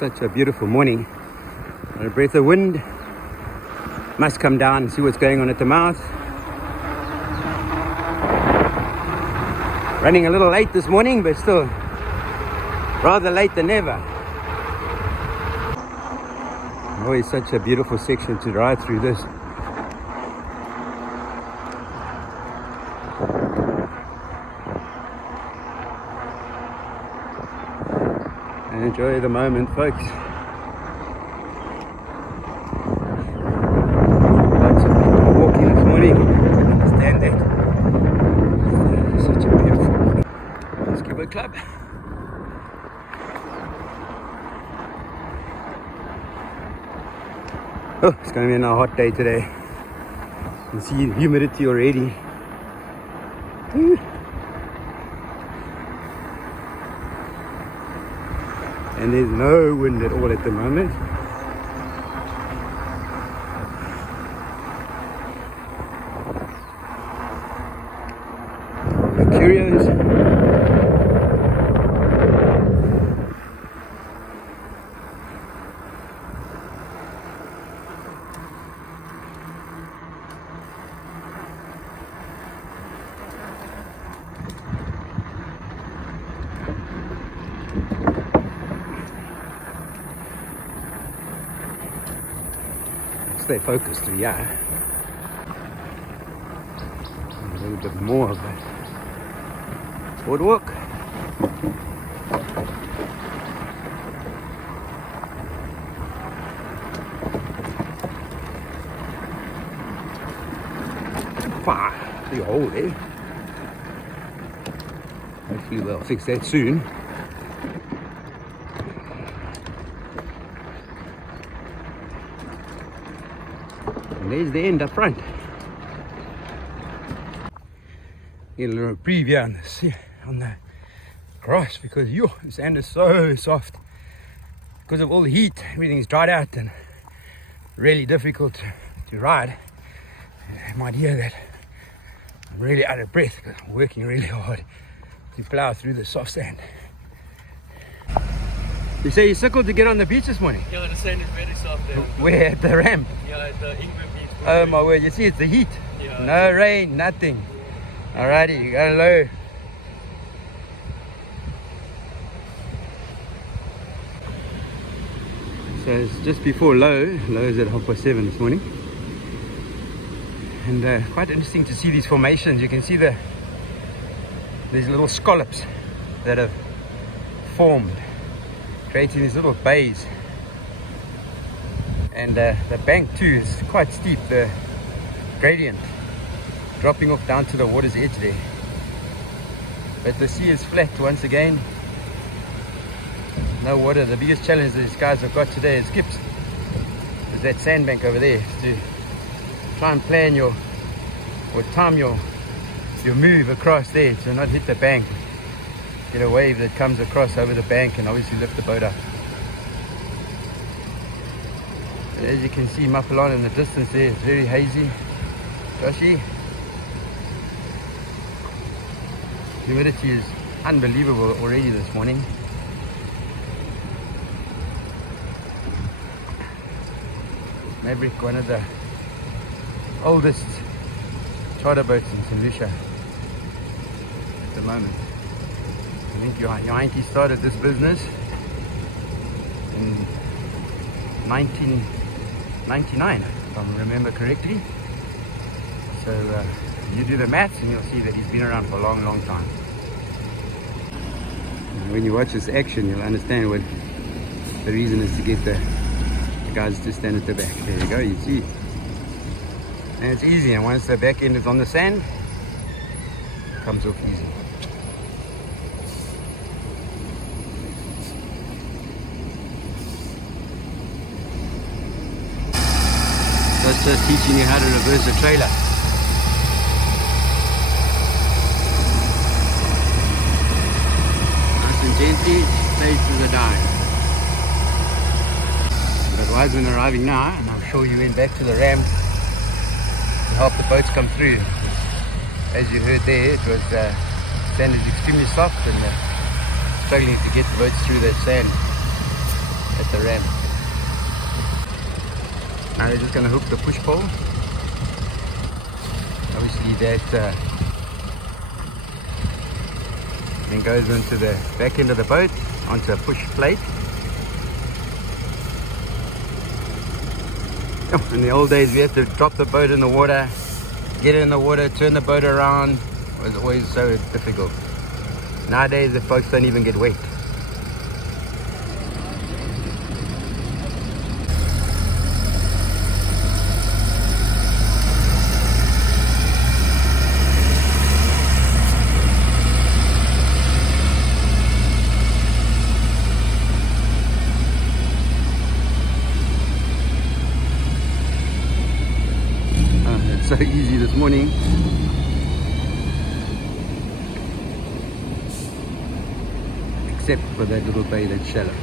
Such a beautiful morning. A breath of wind. Must come down and see what's going on at the mouth. Running a little late this morning, but still rather late than never. Always such a beautiful section to ride through this. And enjoy the moment, folks. Lots of people walking this morning. I understand that. It's such a beautiful scuba club. Oh, it's going to be a hot day today. You can see the humidity already. And there's no wind at all at the moment. The curios. Stay focused through, yeah. A little bit more of that boardwalk. Big hole there. Hopefully they'll fix that soon. And there's the end up front. Get a little preview on this, on the grass, because the sand is so soft. Because of all the heat, everything's dried out and really difficult to ride. I have an idea that I'm really out of breath because I'm working really hard to plow through the soft sand. You say you circled to get on the beach this morning? Yeah, the sand is very soft there. Where? At the ramp? Yeah, at the England beach. Oh my word, you see it's the heat. Yeah. No rain, nothing. Alrighty, you go low. So it's just before low. Low is at 7:30 this morning. And quite interesting to see these formations. You can see these little scallops that have formed, creating these little bays. And the bank too is quite steep, the gradient dropping off down to the water's edge there. But the sea is flat once again. No water. The biggest challenge these guys have got today is skips. There's that sandbank over there to try and plan or time your move across there to not hit the bank. Get a wave that comes across over the bank and obviously lift the boat up. But as you can see, Mapalon in the distance there, it's very hazy. Joshy. Humidity is unbelievable already this morning. Maverick, one of the oldest charter boats in St. Lucia at the moment. I think Yankee started this business in 1999, if I remember correctly. So you do the maths and you'll see that he's been around for a long, long time. And when you watch this action, you'll understand what the reason is to get the guys to stand at the back. There you go, you see. And it's easy, and once the back end is on the sand, it comes off easy. That's just teaching you how to reverse the trailer. Nice and gently, stays to the dive. But Wiseman arriving now, and I'm sure you went back to the ramp to help the boats come through. As you heard there, it was sand is extremely soft and struggling to get the boats through that sand at the ramp. Now they're just going to hook the push pole. Obviously that then goes into the back end of the boat onto a push plate. Oh, in the old days we had to drop the boat in the water, get it in the water, turn the boat around. It was always so difficult. Nowadays the folks don't even get wet. So easy this morning. Except for that little bay that's shallow.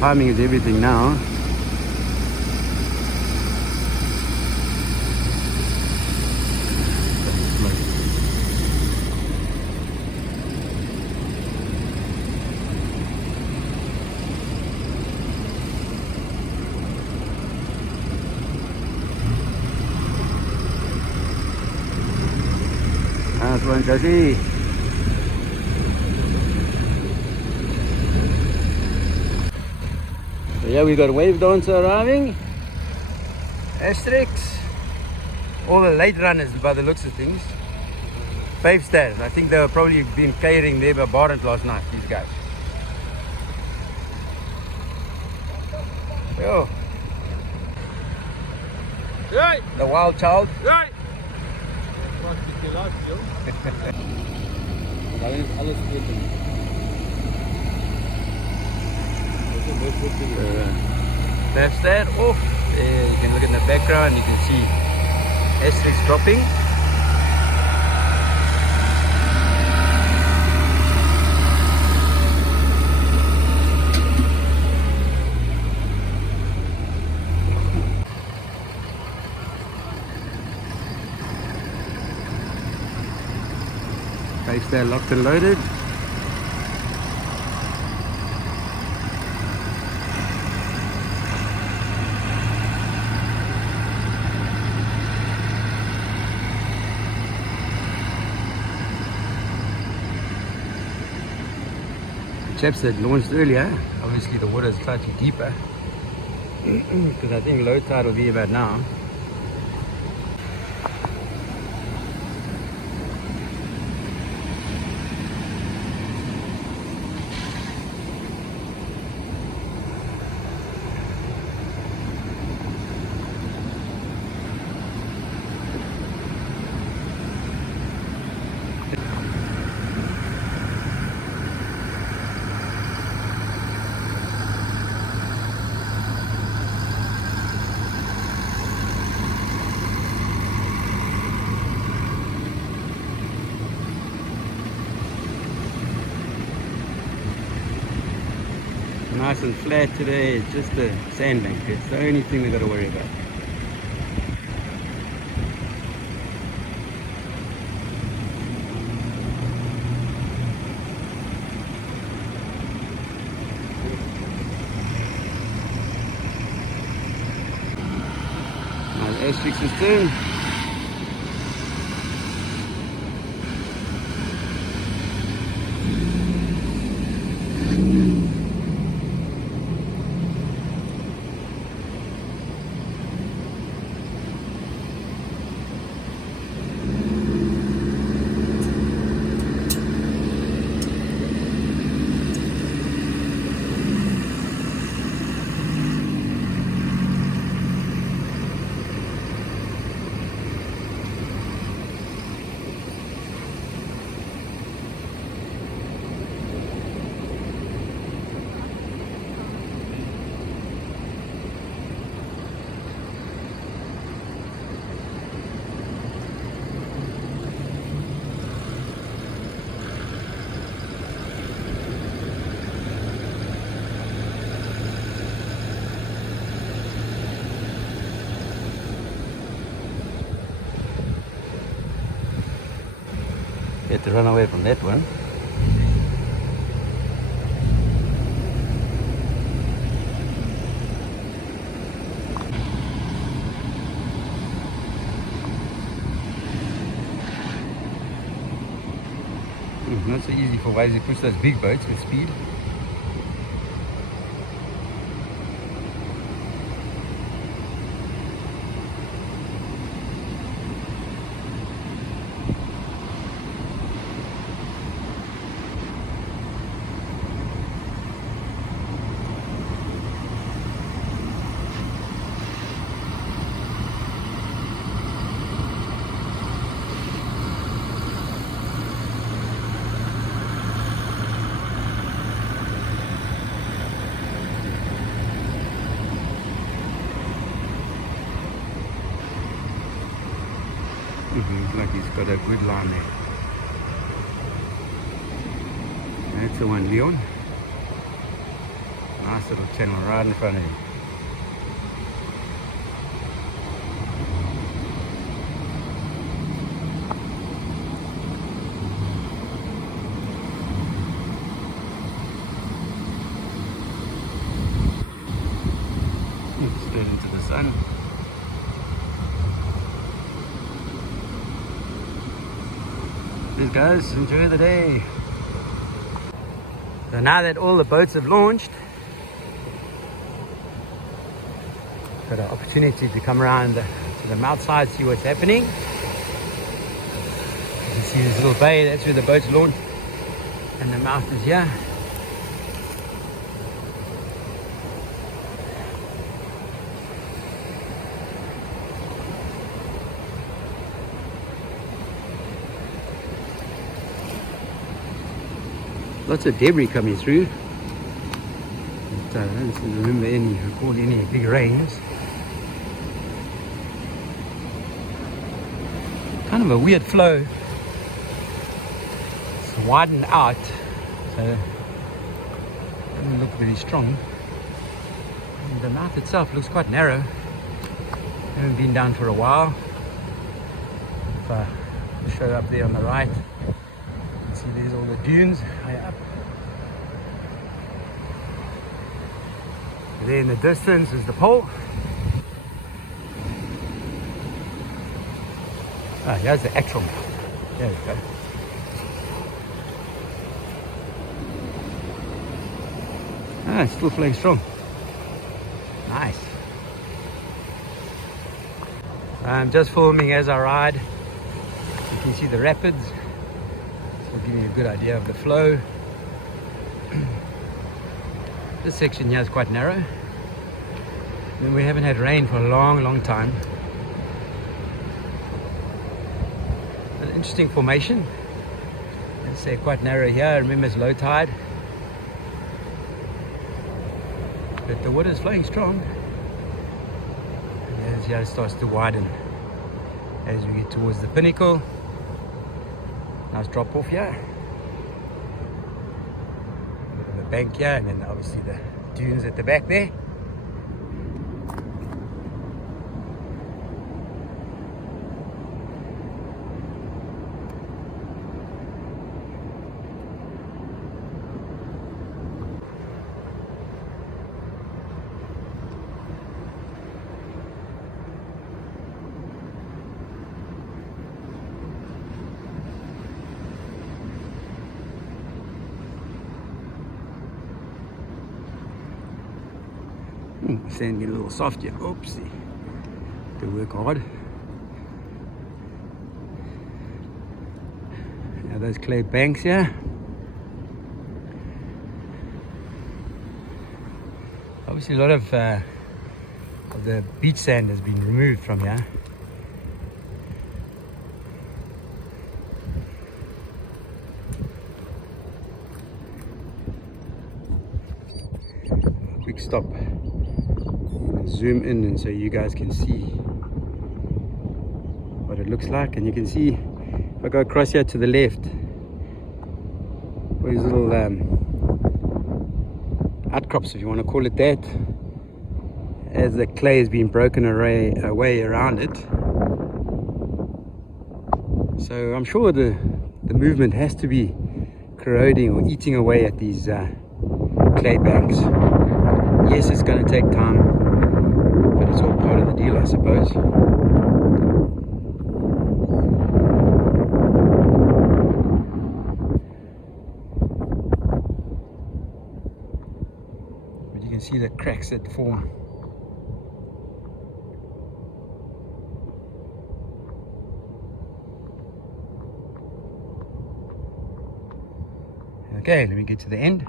Timing is everything now. Nice one, Josie. So yeah, we got a wave dancer arriving. Asterix. All the late runners by the looks of things. Favestad. I think they were probably been catering there by Barent last night, these guys. Yo. Right. The wild child. Right. That's that off. There you can look in the background, you can see Asterix dropping. Base there locked and loaded. Chaps that launched earlier, obviously the water is slightly deeper because I think low tide will be about now. Nice and flat today, it's just the sandbank. It's the only thing we got to worry about. Now Asterix's turn. Get to run away from that one. Not so easy for Wise to push those big boats with speed. Looks like he's got a good line there. That's the one, Leon. Nice little channel right in front of him. Straight into the sun. Please guys, enjoy the day. So now that all the boats have launched, got an opportunity to come around to the mouth side, see what's happening. You can see this little bay, that's where the boats launched, and the mouth is here. Lots of debris coming through. But, I don't remember record any big rains. Kind of a weird flow. It's widened out, so it doesn't look very strong. And the mouth itself looks quite narrow. Haven't been down for a while. If I show up there on the right, see there's all the dunes high up. There in the distance is the pole. Ah, here's the actual mouth. There we go. Ah, it's still flowing strong. Nice. I'm just filming as I ride. You can see the rapids. Will give you a good idea of the flow. This section here is quite narrow. And we haven't had rain for a long time. An interesting formation. Let's say quite narrow here. Remember it's low tide. But the water is flowing strong. And as here it starts to widen as we get towards the pinnacle. Nice drop off here. A bit of a bank here, and then obviously the dunes at the back there. Sand get a little soft here. Oopsie. To work hard. Now those clay banks here. Obviously a lot of the beach sand has been removed from here. Quick stop. Zoom in and so you guys can see what it looks like, and you can see if I go across here to the left, these little outcrops, if you want to call it that, as the clay has been broken away around it. So I'm sure the the movement has to be corroding or eating away at these clay banks. Yes, it's going to take time, but it's all part of the deal, I suppose. But you can see the cracks that form. Okay, let me get to the end.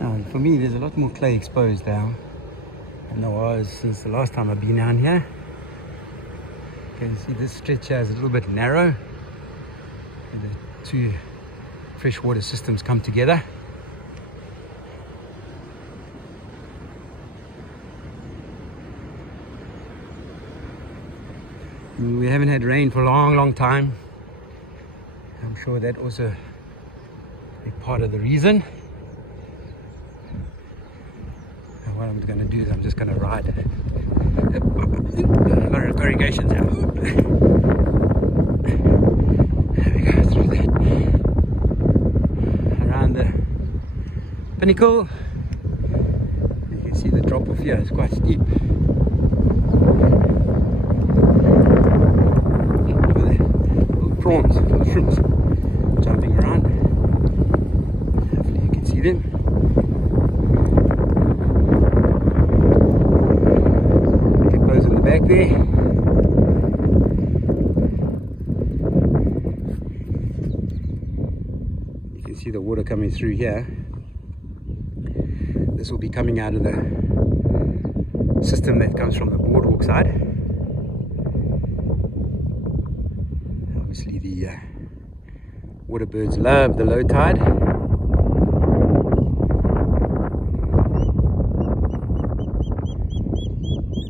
Now, for me, there's a lot more clay exposed now than there was since the last time I've been down here. You can see this stretch here is a little bit narrow, where the two freshwater systems come together. We haven't had rain for a long time. I'm sure that also is part of the reason. And what I'm going to do is I'm just going to ride a lot of corrugations out. There we go, through that. Around the pinnacle. You can see the drop off here is quite steep. Prawns, little shrimps jumping around. Hopefully you can see them. Hippos in the back there. You can see the water coming through here. This will be coming out of the system that comes from the boardwalk side. Obviously the water birds love the low tide.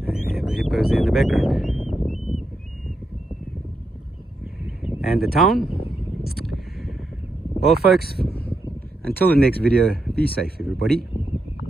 And we have the hippos there in the background. And the town. Well folks, until the next video, be safe everybody.